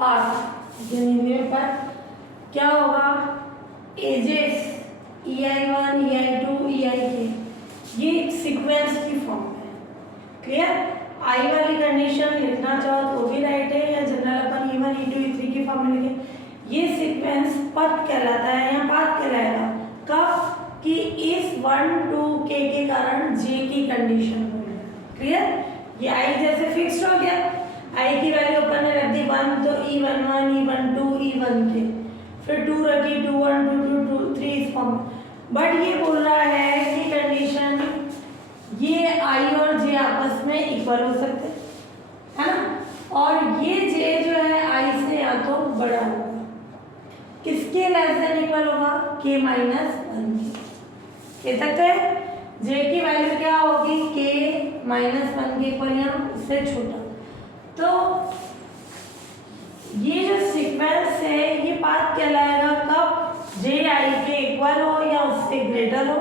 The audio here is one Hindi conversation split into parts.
पाथ हिंदी में पाथ क्या होगा, एजेस EI1 EI2 EIK ये सीक्वेंस की फॉर्म है। क्लियर? आई वाली कंडीशन लिखना चाहो तो भी राइट है, या जनरल अपन E1 E2 E3 की फॉर्म में लिखे। ये सीक्वेंस पथ कहलाता है या पाथ कहलाएगा कब कि इस 1 2 के कारण J की कंडीशन हो है। क्लियर? ये आई जैसे फिक्स्ड हो गया, आई की वैल्यू अपन ने रख दी 1 तो E11 E12 E1 के, फिर 2 रखी 21 22 23 इस फॉर्म। बट ये बोल रहा है कि कंडीशन ये आई और जे आपस में इक्वल हो सकते है ना, और ये जे जो है आई से या तो बड़ा होगा, किसके लेस देन इक्वल होगा, के माइनस 1 के तक है। जे की वैल्यू क्या होगी, के माइनस 1 के इक्वल या उससे छोटा। तो ये जो सीक्वेंस है ये पाथ कहलाएगा कब जे आई के इक्वल हो या उससे ग्रेटर हो,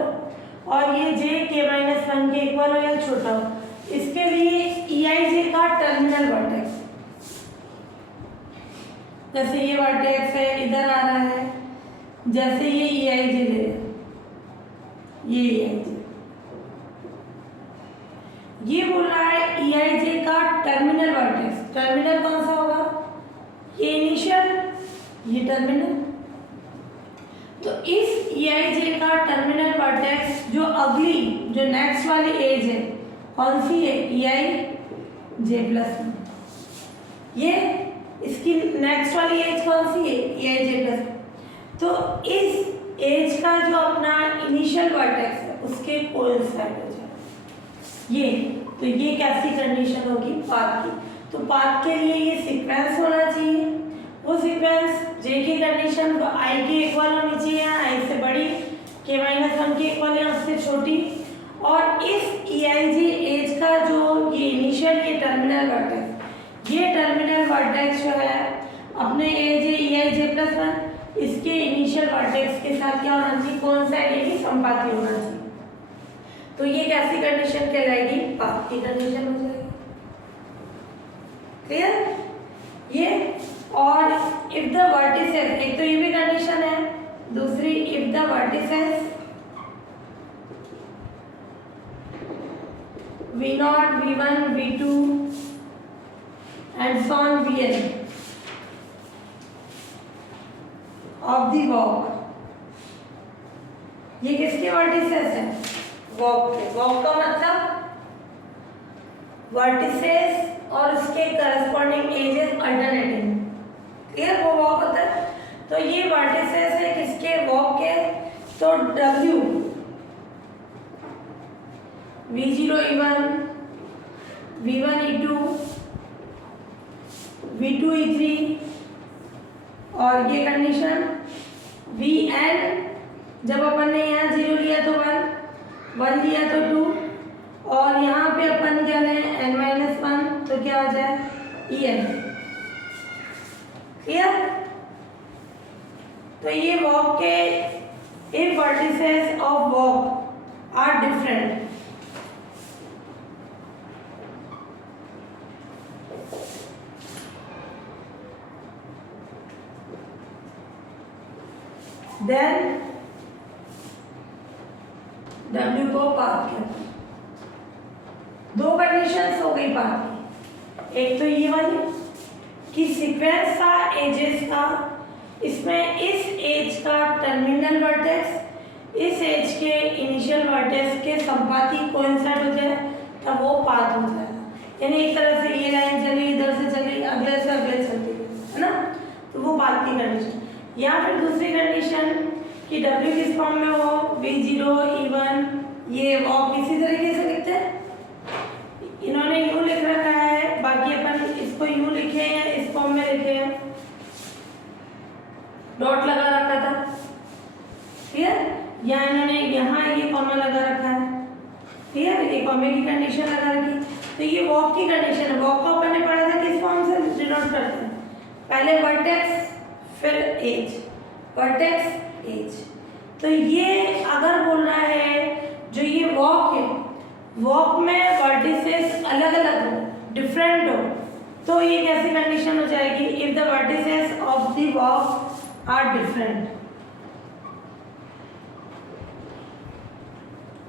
और ये जे के माइनस 1 के इक्वल हो या छोटा हो। इसके लिए ई आई जे का टर्मिनल वर्टेक्स, जैसे ये वर्टेक्स है इधर आ रहा है, जैसे ये ई आई जे ले, ये ई आई जे, ये बोल रहा है ई आई जे का टर्मिनल वर्टेक्स। टर्मिनल कौन सा होगा, ये इनिशियल, ये टर्मिनल। तो इस EIJ का टर्मिनल वर्टेक्स जो अगली जो नेक्स्ट वाली एज है कौन सी है, EIJ+1। ये इसकी नेक्स्ट वाली एज कौन सी है, EIJ+1। तो इस एज का जो अपना इनिशियल वर्टेक्स है उसके कोइंसाइड हो जाए ये, तो ये कैसी कंडीशन होगी पाथ की। तो पाथ के लिए ये सीक्वेंस होना चाहिए, वो सीक्वेंस जे की कंडीशन आई के इक्वल होनी चाहिए, आई से बड़ी, के माइनस 1 के इक्वल या उससे छोटी, और इस EIJ एज का जो ये इनिशियल ये टर्मिनल वर्टेक्स, ये टर्मिनल वर्टेक्स जो है अपने एज EIJ+1 इसके इनिशियल वर्टेक्स के साथ क्या होना चाहिए, कोइंसाइड यानी संपाती होना चाहिए। तो ये कैसी कंडीशन कहलाएगी, पाथ की कंडीशन हो जाएगी। क्लियर? ये और इफ द वर्टिसेस, एक तो ये भी कंडीशन है, दूसरी if the vertices V0 V1 V2 and so on Vn of the walk, ये किसके वर्टिसेस है, वॉक के। वॉक का मतलब वर्टिसेस और उसके करस्पॉन्डिंग एजेस अल्टरनेटिंग। क्लियर? वो वॉक होता है। तो ये वर्टिसेस है किसके, वॉक के। तो W V0 E1 V1 E2 V2 E3 और ये कंडीशन Vn, जब अपन ने यहाँ 0 लिया तो 1 लिया तो 2, और यहाँ पे अपन क्या लें n-1, तो क्या हो जाए En। क्लियर? तो ये वॉक के if vertices of walk are different, then W को पाथ कहते हैं। दो कंडीशंस हो गई पाथ की, एक तो ये वाली कि सीक्वेंस था एजेस का, इसमें इस एज का टर्मिनल वर्टेक्स इस एज के इनिशियल वर्टेक्स के संपाती कोइंसाइड हो जाए तब वो पाथ हो जाएगा। यानी एक तरह से ये लाइन चली, इधर से चली, अगले से अगले चलती है ना, तो वो पाथ की कंडीशन। या फिर दूसरी कंडीशन कि W किस फॉर्म में हो, V0 E1, ये वॉक इसी तरीके से लिखते हैं। इन्होंने यूं लिख रखा है, बाकी अपन इसको यूं लिखे या इस फॉर्म में लिखे हैं, डॉट लगा रखा था। क्लियर? या इन्होंने यहाँ ये कॉमा लगा रखा है। क्लियर? ये कॉमे की कंडीशन लगा रखी। तो ये वॉक की कंडीशन है। वॉक को अपन ने पढ़ा था किस फॉर्म से डिनोट करते हैं, पहले वर्टेक्स फिर एज, वर्टेक्स एज। तो ये अगर बोल रहा है जो ये वॉक है, वॉक में वर्टिसेस अलग अलग हो, डिफरेंट हो, तो ये कैसी कंडीशन हो जाएगी, if the vertices of the walk are different,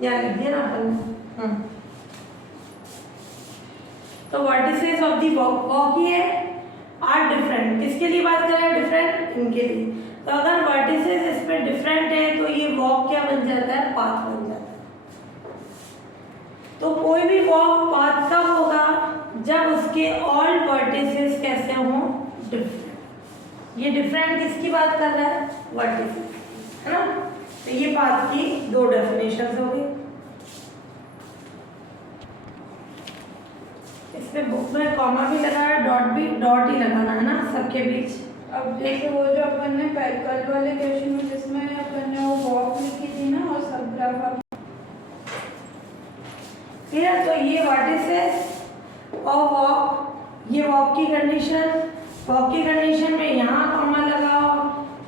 यहाँ लिख दिया ना अपन। तो वर्टिसेस ऑफ द वॉक ही है आर डिफरेंट, किसके लिए बात कर रहे हैं, डिफरेंट, इनके लिए। तो अगर वर्टिसेस इस पे डिफरेंट है तो ये वॉक क्या बन जाता है, पाथ बन जाता है। तो कोई भी वॉक पाथ कब होगा, जब उसके ऑल वर्टिसेस कैसे हों, डिफरेंट। ये डिफरेंट किसकी बात कर रहा है, वर्टिसेस, है ना। तो ये पाथ की दो डेफिनेशन हो गई। इसमें बुक में कॉमा भी लगा है, डॉट ही लगाना है ना सबके बीच। अब जैसे वो जो अपन ने कल वाले क्वेश्चन में जिसमें अपन ने वो वॉक लिखी थी ना और सब ग्राफ, क्लियर। तो ये वर्टिसेस और वॉक, ये वॉक की कंडीशन में यहाँ कॉमा लगाओ।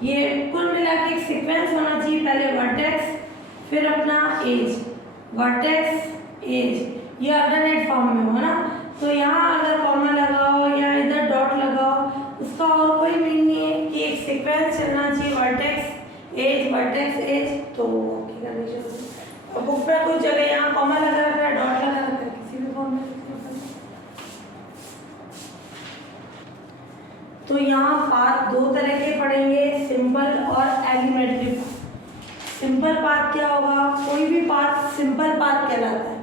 ये कुल मिला के एक सीक्वेंस होना चाहिए, पहले वर्टेक्स फिर अपना एज, वर्टेक्स एज, ये अल्टरनेट फॉर्म में हो ना। तो यहाँ अगर कॉमा लगाओ या इधर डॉट लगाओ, उसका और कोई मीनिंग नहीं है कि एक सीक्वेंस चलना चाहिए, वर्टेक्स एज, तो वॉक की कंडीशन। और बुक पे कुछ जगह यहाँ कॉमा लगा रखा है, डॉट लगा रखा है, किसी भी फॉर्म में। तो यहाँ पाथ दो तरह के पढ़ेंगे, सिंपल और एलिमेंट्री पाथ। सिंपल पाथ क्या होगा, कोई भी पाथ सिंपल पाथ कहलाता है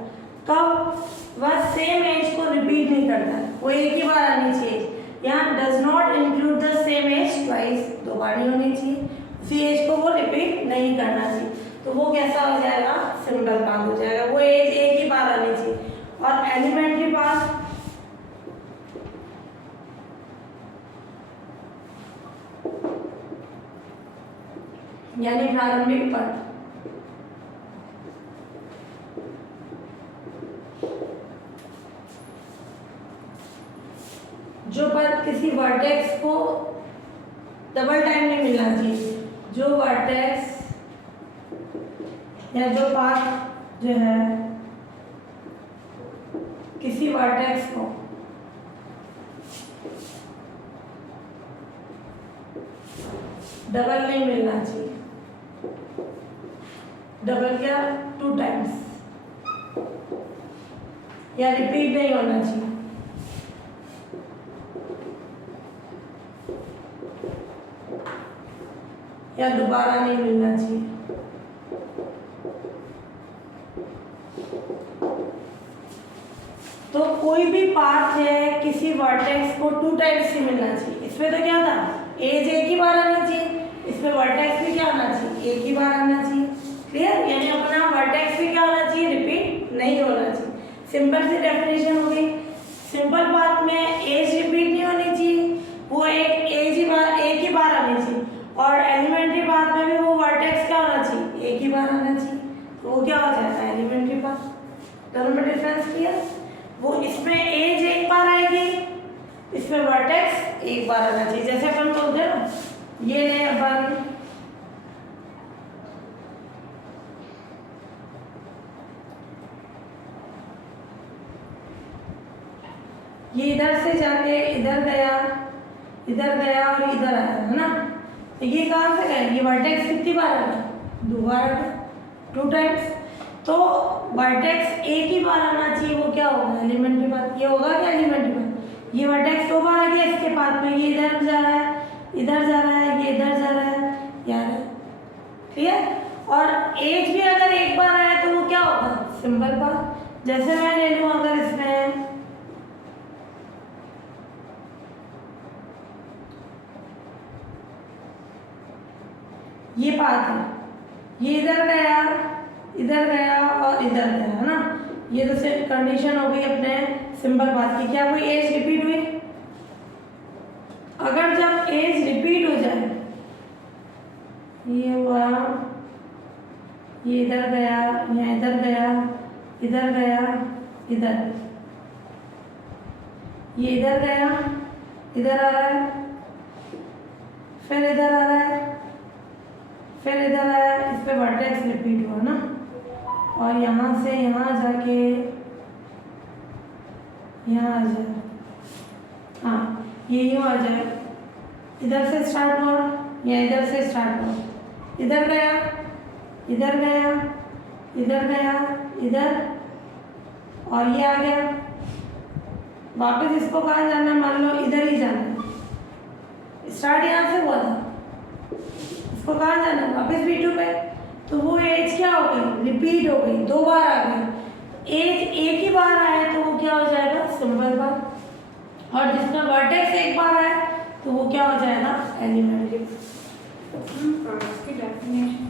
कब, वह सेम एज को रिपीट नहीं करता है, वो एक ही बार आनी चाहिए। यहाँ does not include the same edge twice, दो बार नहीं होनी चाहिए, उसी एज को वो रिपीट नहीं करना चाहिए। तो वो कैसा हो जाएगा, सिंपल पाथ हो जाएगा, वो एज एक ही बार आनी चाहिए। और एलिमेंट्री पाथ यानी प्रारंभिक पथ, जो पथ किसी वर्टेक्स को डबल टाइम नहीं मिलना चाहिए, जो वर्टेक्स या जो पाथ जो है किसी वर्टेक्स को डबल नहीं मिलना चाहिए, डबल क्या, 2 टाइम्स, या रिपीट नहीं होना चाहिए। या दोबारा नहीं मिलना चाहिए। तो कोई भी पाथ है किसी वर्टेक्स को 2 टाइम्स ही मिलना चाहिए। इसमें तो क्या था, एज एक ही बार आनी चाहिए, इसमें वर्टेक्स भी क्या आना चाहिए, एक ही बार आना चाहिए। क्लियर, यानी अपना वर्टेक्स भी क्या होना चाहिए, रिपीट नहीं होना चाहिए। सिंपल सी डेफिनेशन हो गई। सिंपल पाथ में एज रिपीट नहीं होनी चाहिए, वो एक ही बार आनी चाहिए। और एलिमेंट्री पाथ में भी वो वर्टेक्स क्या होना चाहिए, एक ही बार आना चाहिए। तो वो क्या हो जाता है, एलिमेंट्री पाथ। दोनों में डिफरेंस क्लियर। वो इसमें एज एक बार आएगी, इसमें वर्टेक्स एक बार आना चाहिए। जैसे अपन बोलते हैं ना, ये ले अपन ये इधर से जाके इधर गया और इधर आया, है ना। तो ये कहाँ से गया, ये वर्टेक्स कितनी बार आया, 2 बार आया, 2 टाइम्स। तो वर्टेक्स एक ही बार आना चाहिए, वो क्या होगा, एलिमेंट्री पाथ। ये होगा क्या, एलिमेंट्री पाथ। ये वर्टेक्स 2 बार आ गया इसके पाथ में, ये इधर जा रहा है, इधर जा रहा है, ये इधर जा रहा है, यार क्लियर। और एज भी अगर एक बार आया तो वो क्या होगा, सिंपल पाथ। जैसे मैं ले लूँ अगर इसमें ये पाथ है, ये इधर गया और इधर गया, है ना। ये तो सिर्फ कंडीशन हो गई अपने सिंपल पाथ की। क्या कोई एज रिपीट हुई, अगर जब एज रिपीट हो जाए, ये हुआ, ये इधर गया, यहाँ इधर गया, इधर गया, इधर, ये इधर गया, इधर आ रहा है, फिर इधर आ रहा है, फिर इधर आया, इस पे वर्टेक्स रिपीट हुआ ना। और यहाँ से यहाँ जाके यहाँ आ जाए, हाँ, ये यूँ आ जाएगा, इधर से स्टार्ट हुआ या इधर से स्टार्ट हुआ, इधर गया, इधर गया, इधर गया, इधर, और ये आ गया। वापस इसको कहाँ जाना है, मान लो इधर ही जाना है, स्टार्ट यहाँ से हुआ था, इसको कहाँ जाना है, वापस V2 पे। तो वो एज क्या हो गई, रिपीट हो गई, 2 बार आ गई। एज एक ही बार आए तो वो क्या हो जाएगा, सिंपल बार, और जिसमें वर्टेक्स एक बार आए तो वो क्या हो जाएगा, एलिमेंट्री। इसकी डेफिनेशन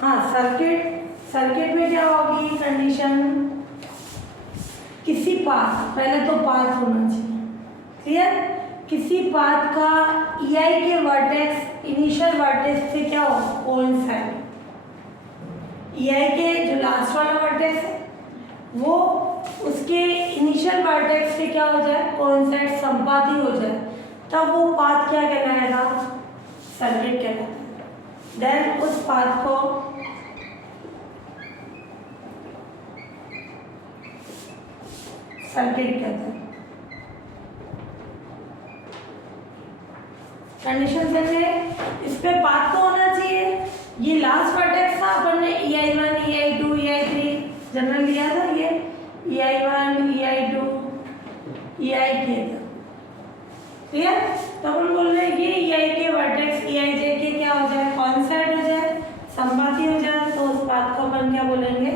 हाँ, सर्किट में क्या होगी कंडीशन, किसी पाथ, पहले तो पाथ होना चाहिए, क्लियर, किसी पाथ का EI के वर्टेक्स इनिशियल वर्टेक्स से क्या हो, कोइंसाइड। EI के जो लास्ट वाला वर्टेक्स है वो उसके इनिशियल वर्टेक्स से क्या हो जाए, कोइंसाइड, संपाती हो जाए, तब वो पाथ क्या कहलाएगा, सर्किट कहलाता है। देन उस पाथ को सर्किट कहते हैं। कंडीशन से इस पे पाथ तो होना चाहिए, ये लास्ट वर्टेक्स था, अपन ने EI1 EI2 EI3 जनरल लिया था, ये EI1 EI2 EIK था, क्लियर। तो अपन बोल रहे हैं ये EI के वर्टेक्स EIJ के क्या हो जाए, कोइंसाइड हो जाए, संपाती हो जाए, तो उस पाथ को अपन क्या बोलेंगे,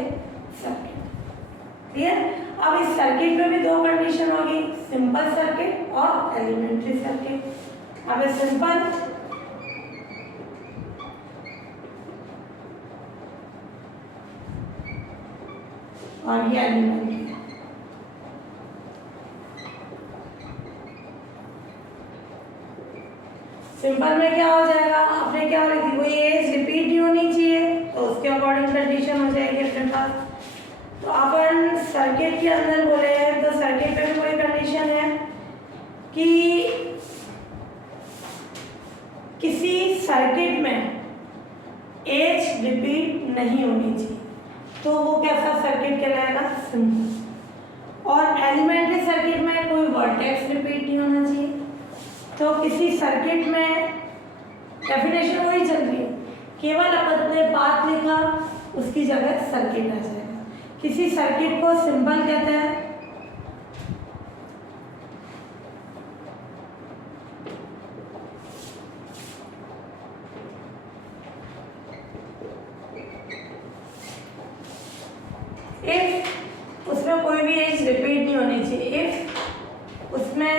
सर्किट, क्लियर। अब इस सर्किट में भी 2 कंडीशन होगी, सिंपल सर्किट और एलिमेंट्री सर्किट। अब सिंपल और ये एलिमेंट्री। सिंपल में क्या हो जाएगा, आपने क्या बोली थी, कोई एज रिपीट नहीं होनी चाहिए, तो उसके अकॉर्डिंग कंडीशन हो जाएगी अपने पास। तो अपन सर्किट के अंदर बोले हैं, तो सर्किट में भी कोई कंडीशन है कि किसी सर्किट में एज रिपीट नहीं होनी चाहिए, तो वो कैसा सर्किट कहलाएगा, सिंपल। और एलिमेंट्री सर्किट में कोई वर्टेक्स रिपीट नहीं होना चाहिए, तो किसी सर्किट में डेफिनेशन वही चल रही है, केवल अपन ने पाथ लिखा, उसकी जगह सर्किट आ जाएगा। किसी सर्किट को सिंपल कहते हैं, इफ उसमें कोई भी एज रिपीट नहीं होनी चाहिए, इफ उसमें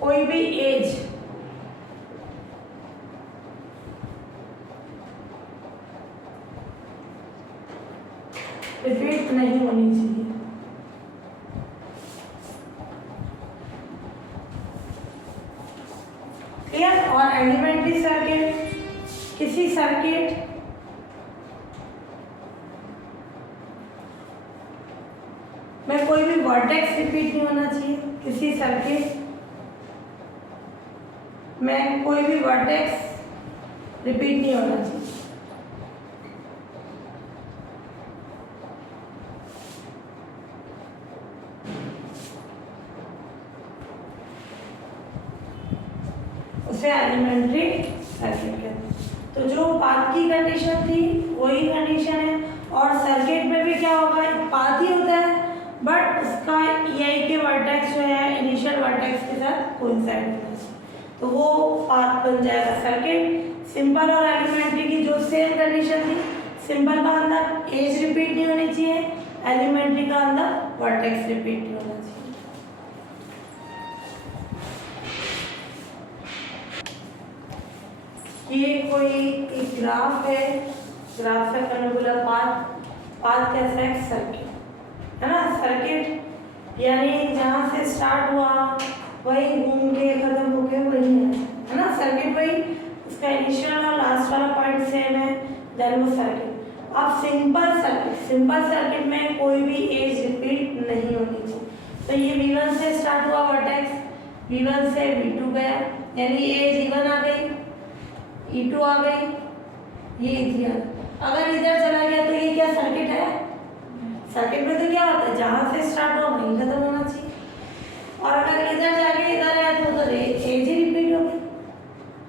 कोई भी एज रिपीट नहीं होनी चाहिए, क्लियर। और एलिमेंट्री सर्किट, किसी सर्किट में कोई भी वर्टेक्स रिपीट नहीं होना चाहिए, किसी सर्किट में कोई भी वर्टेक्स रिपीट नहीं होना चाहिए। उसे एलिमेंट्री सर्किट कहते हैं। तो जो पाथ की कंडीशन थी वही कंडीशन है, और सर्किट में भी क्या होगा, पाथ ही होता है, बट उसका EI के वर्टेक्स जो है इनिशियल वर्टेक्स के साथ कोइंसाइड होना चाहिए, तो वो पाथ बन जाएगा सर्किट। सिंपल और एलिमेंट्री की जो सेम कंडीशन थी, सिंपल का अंदर एज रिपीट नहीं होनी चाहिए, एलिमेंट्री का अंदर वर्टेक्स रिपीट नहीं होना चाहिए। ये कोई एक ग्राफ है, ग्राफ से मैंने बोला पाथ कैसा है, सर्किट है ना, सर्किट यानी जहाँ से स्टार्ट हुआ वही घूम के खत्म हो के वही है ना, सर्किट वही, उसका इनिशियल और लास्ट वाला पॉइंट सेम है, देन वो सर्किट। अब सिंपल सर्किट में कोई भी एज रिपीट नहीं होनी चाहिए, तो ये V1 से स्टार्ट हुआ वर्टेक्स, V1 से V2 गया, यानी एज E1 आ गई, E2 आ गई, ये E3 आ गई। अगर इधर चला गया तो ये क्या सर्किट है? सर्किट में तो क्या होता है, जहाँ से स्टार्ट हो वहीं खत्म होना चाहिए। और अगर इधर जाके इधर आया तो उधर एज ही रिपीट होगी।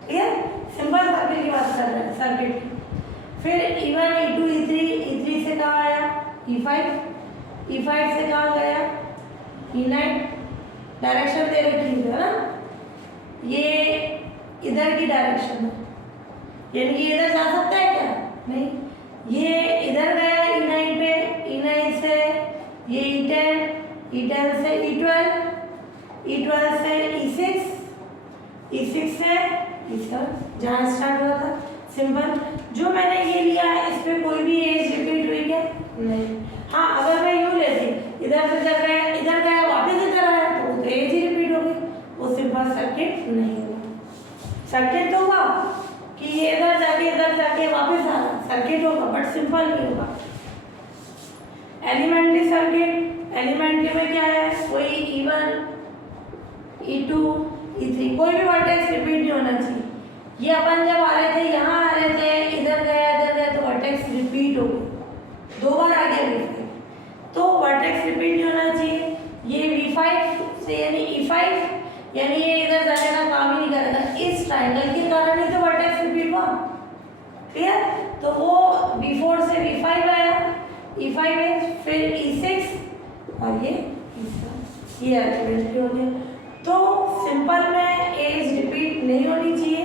ठीक है, सिंपल सर्किट की बात कर रहे हैं, सर्किट की। फिर E1 E2 E3, E3 से कहाँ आया E5, E5 से कहाँ गया E9। डायरेक्शन दे रखी है ना, ये इधर की डायरेक्शन है, यानी कि इधर जा सकता है क्या? नहीं, ये इधर गया E9 पे, E9 से ये E10, E10 से E12, E12 से E6, E6 से E7, जहाँ स्टार्ट हुआ था। सिंपल, जो मैंने ये लिया है इस पे कोई भी एज रिपीट हुई क्या? नहीं। हाँ, अगर मैं यूँ लेती, इधर से चल गया, इधर गया, वापस इधर आया तो एज ही रिपीट हो गई, वो सिंपल सर्किट नहीं होगा। सर्किट तो हुआ कि ये इधर जाके वापस आ रहा, सर्किट होगा, बट सिंपल नहीं होगा। एलिमेंट्री सर्किट, एलिमेंट्री में क्या है, कोई E1 E2 E3 कोई भी वर्टेक्स रिपीट नहीं होना चाहिए। ये अपन जब आ रहे थे, यहाँ आ रहे थे, इधर गया तो वर्टेक्स रिपीट हो गई, 2 बार आ गया V5, तो वर्टेक्स रिपीट नहीं होना चाहिए। ये V5 से यानी E5, यानी ये इधर जाने का काम ही नहीं करेगा, इस ट्रायंगल के कारण ही तो वर्टेक्स रिपीट हुआ। क्लियर? तो वो V4 से V5 आया, E5 है, फिर E6 और ये E7, ये एलिमेंट्री हो गया। तो सिंपल में एज रिपीट नहीं होनी चाहिए,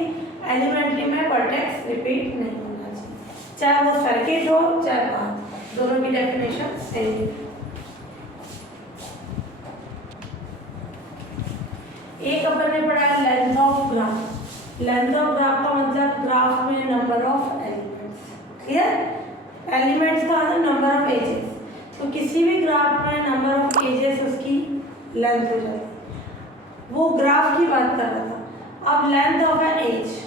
एलिमेंट्री में वर्टेक्स रिपीट नहीं होना चाहिए, चाहे वो सर्किट हो चाहे पाथ, दोनों की डेफिनेशन सेम है। एक अपन ने पढ़ा है length of graph. Length of graph का मतलब ग्राफ में number of elements. Clear? Elements का आता है नंबर ऑफ एजेस, तो किसी भी ग्राफ में नंबर ऑफ एजेस उसकी लेंथ हो जाती है। वो ग्राफ की बात कर रहा था। अब length of an edge,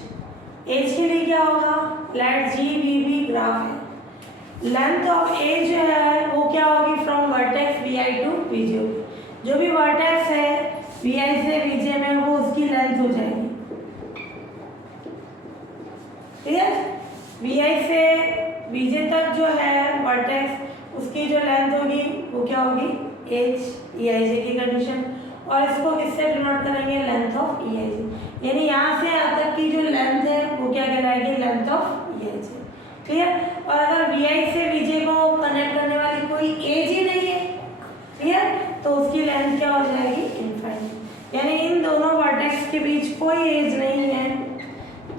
edge के लिए क्या होगा, let G V be graph है, लेंथ ऑफ एज जो है वो क्या होगी, from vertex V I to V J होगी। जो भी वर्टेक्स है वी आई से वी जे में, वो उसकी लेंथ हो जाएगी। ठीक है, वी आई से वी जे तक जो है वर्टेक्स, उसकी जो लेंथ होगी वो क्या होगी, एज ई आई जे की कंडीशन। और इसको किससे डिनोट करेंगे, लेंथ ऑफ ई आई जे, यानी यहाँ से यहाँ तक की जो लेंथ है वो क्या कहलाएगी, length of E I J. Clear? और अगर वी आई से वी जे को कनेक्ट करने वाली कोई एज ही नहीं है, क्लियर, तो उसकी लेंथ क्या हो जाएगी, इनफाइनाइट। यानी इन दोनों वर्टेक्स के बीच कोई एज नहीं है,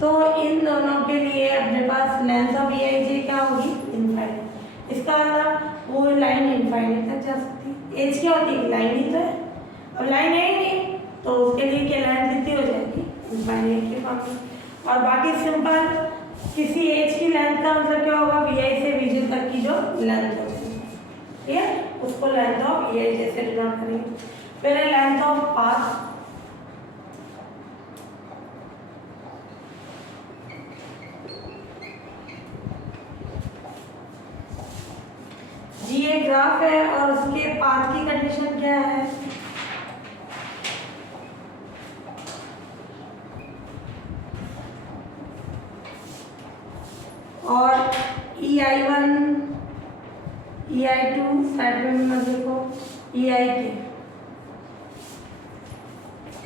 तो इन दोनों के लिए अपने पास लेंथ ऑफ ई आई जे क्या होगी, इनफाइनाइट। इसका मतलब वो लाइन इनफाइनाइट तक जा सकती है। एज क्या होती है, लाइन ही तो है, अब लाइन है ही नहीं, तो उसके लिए क्या लेंथ कितनी हो जाएगी, इनफाइनाइट के फॉर्म में। और बाकी सिंपल, किसी एज की लेंथ का मतलब क्या होगा, वी आई से वी जे तक की जो लेंथ होगी, ठीक है, उसको लेंथ ऑफ ई आई जे से डिनोट करेंगे। फिर है लेंथ ऑफ पाथ। जी एक ग्राफ है और उसके पाथ की कंडीशन क्या है, और EI1 EI2 साइड में देखो, EI के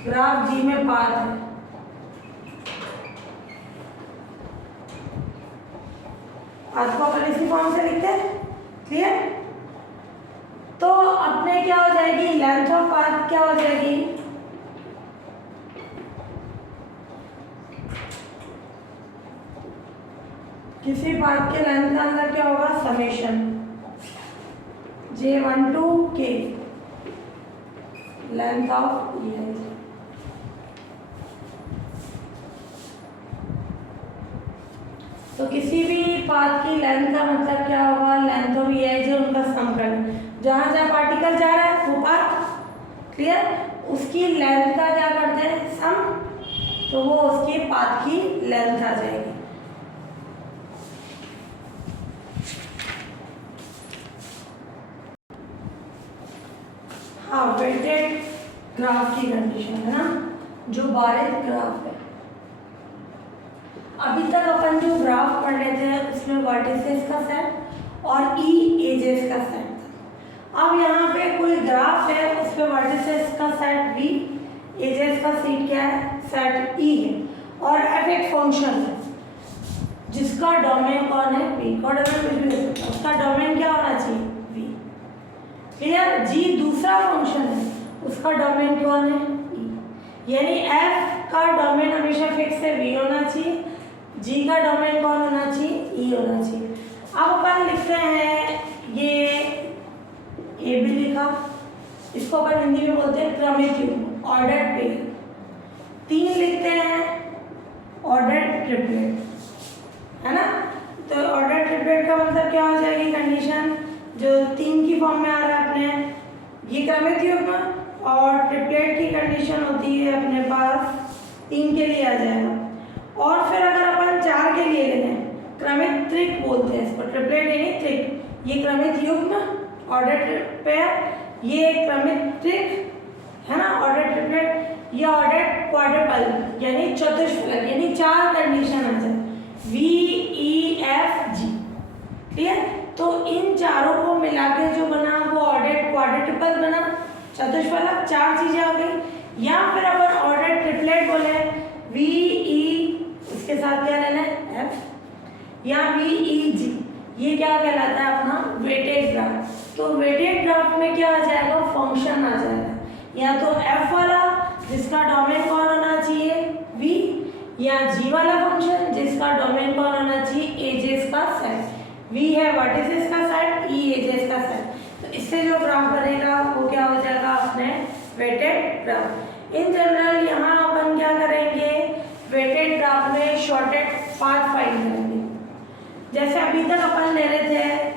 ग्राफ जी में पाथ है। पाथ को अपन इसी फॉर्म से लिखते हैं। क्लियर? तो अपने क्या हो जाएगी, लेंथ ऑफ पाथ क्या हो जाएगी, किसी पाथ के लेंथ का अंदर क्या होगा, summation J1 to K length of E I J. तो किसी भी पाथ की लेंथ का मतलब क्या होगा, लेंथ ऑफ ई आई जे, उनका सम करना। जहाँ जहाँ पार्टिकल जा रहा है वो पाथ, क्लियर, उसकी लेंथ का क्या करते हैं, सम, तो वो उसके पाथ की लेंथ आ जाएगी। हाँ, वेटेड ग्राफ की कंडीशन है ना, जो बारित ग्राफ है। अभी तक अपन जो ग्राफ पढ़ रहे थे उसमें वर्टिसेस का सेट और ई एजेस का सेट था। अब यहाँ पे कोई ग्राफ है, उस पे वर्टिसेस का सेट वी, एजेस का सेट क्या है, सेट ई है, और एफ एक फंक्शन है जिसका डोमेन कौन है, वी। का डोमेन कुछ भी हो सकता है, उसका डोमेन क्या होना चाहिए, वी। क्लियर। जी दूसरा फंक्शन है, उसका डोमेन कौन है, ई। यानी एफ का डोमेन हमेशा फिक्स है, वी होना चाहिए। जी का डोमेन कौन होना चाहिए, ई होना चाहिए। अब अपन लिखते हैं ये ए भी लिखा, इसको अपन हिंदी में बोलते हैं क्रमिक युग्म, ऑर्डर्ड पेयर। 3 लिखते हैं ऑर्डर्ड ट्रिपलेट, है ना। तो ऑर्डर ट्रिपलेट का मतलब क्या हो जाएगी कंडीशन, जो 3 की फॉर्म में आ रहा है अपने, ये क्रमिक युग्म, और ट्रिपलेट की कंडीशन होती है अपने पास 3 के लिए आ जाएगा। और फिर अगर अपन 4 के लिए ले लें, क्रमिक त्रिक बोलते हैं इसको, ट्रिपलेट यानी त्रिक, ये क्रमिक युग्म ऑर्डर पेयर, ये क्रमिक त्रिक है ना, ऑर्डर ट्रिपलेट, ये ऑर्डर क्वाड्रुपल यानी चतुष्फलक, यानी 4 कंडीशन आ जाए, V E F G. Clear. तो इन चारों को मिला के जो बना वो ऑर्डर क्वाड्रुपल बना, चतुष्फलक, 4 चीजें आ गई। या फिर अपन ऑर्डर ट्रिपलेट बोले, वी ई, इसके साथ क्या लेना है, एफ, या वी ई जी, ये क्या कहलाता है अपना वेटेड ग्राफ। तो वेटेड ग्राफ में क्या आ जाएगा, फंक्शन आ जाएगा, या तो एफ वाला जिसका डोमेन कौन होना चाहिए, वी, या जी वाला फंक्शन जिसका डोमेन कौन होना चाहिए, एजेस का सेट। वी है वर्टिसेस का सेट, ई एजेस का सेट। तो इससे जो ग्राफ बनेगा वो क्या हो जाएगा अपने वेटेड ग्राफ। इन जनरल यहाँ अपन क्या करेंगे, वेटेड ग्राफ में शॉर्टेड पाथ फाइंड करेंगे। जैसे अभी तक अपन ले रहे थे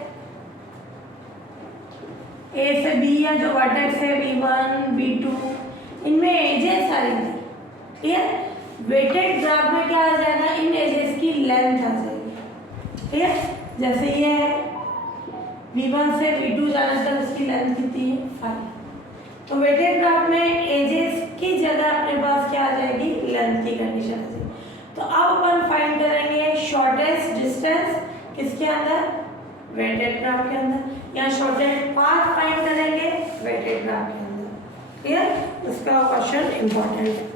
ए से बी, या जो वर्टेक्स है V1 V2, इनमें एजेस आ रही थी। ठीक, वेटेड ग्राफ में क्या आ जाएगा, इन एजेस की लेंथ आ जाएगी। ठीक है, जैसे ये है V1 से V2 जाने तक उसकी लेंथ कितनी है, 5। तो वेटेड ग्राफ में एजेस की जगह अपने पास क्या आ जाएगी, लेंथ की कंडीशन आ जाएगी। तो अब अपन फाइंड करेंगे शॉर्टेस्ट डिस्टेंस किसके अंदर, वेटेड ग्राफ के अंदर, या शॉर्टेस्ट पाथ फाइंड करेंगे वेटेड ग्राफ के अंदर। क्लियर। इसका क्वेश्चन इंपॉर्टेंट है।